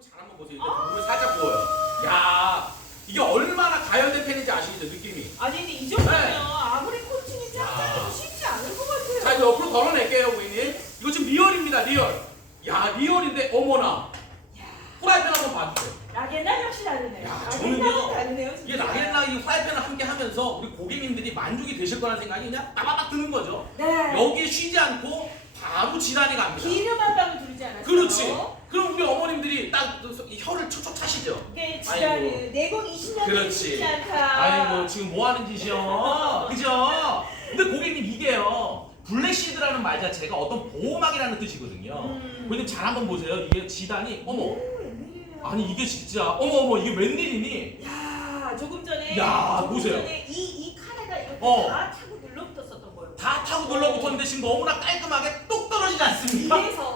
여러분 잘 한번 보세요. 일단 물을 살짝 부어요. 야 이게 얼마나 가열된 팬인지 아시죠 느낌이. 아니 근데 이 정도면 네. 아무리 코팅이 짱짱해도 쉽지 않을 것 같아요. 자 이제 옆으로 덜어낼게요 고객님. 이거 지금 리얼입니다 리얼. 야 리얼인데 어머나. 야, 프라이팬 한번 봐주세요. 라겐날 역시 다르네요. 야, 저는요, 다르네요. 이게 진짜. 라겐라 이 프라이팬을 함께 하면서 우리 고객님들이 만족이 되실 거라는 생각이 그냥 따바박 드는 거죠. 네. 여기에 쉬지 않고 바로 지단이 갑니다. 기름 한 방울 두르지 않았어요. 그렇지. 딱이 혀를 촉촉 차시죠. 아이고. 지단은 내공 20년 그렇지. 쉽지 않다. 아이고 지금 뭐 하는 짓이요? 그죠? 근데 고객님 이게요. 블랙시드라는 말 자체가 어떤 보호막이라는 뜻이거든요. 음. 고객님 잘 한번 보세요. 이게 지단이 어머. 아니 이게 진짜 어머 어머 이게 웬일이니? 야, 조금 전에 야, 조금 보세요. 전에 이, 이 카레가 이렇게 어. 다 타고 눌러붙었었던 거예요. 다 타고 눌러붙었는데 지금 너무나 깔끔하게 똑 떨어지지 않습니까? 이래서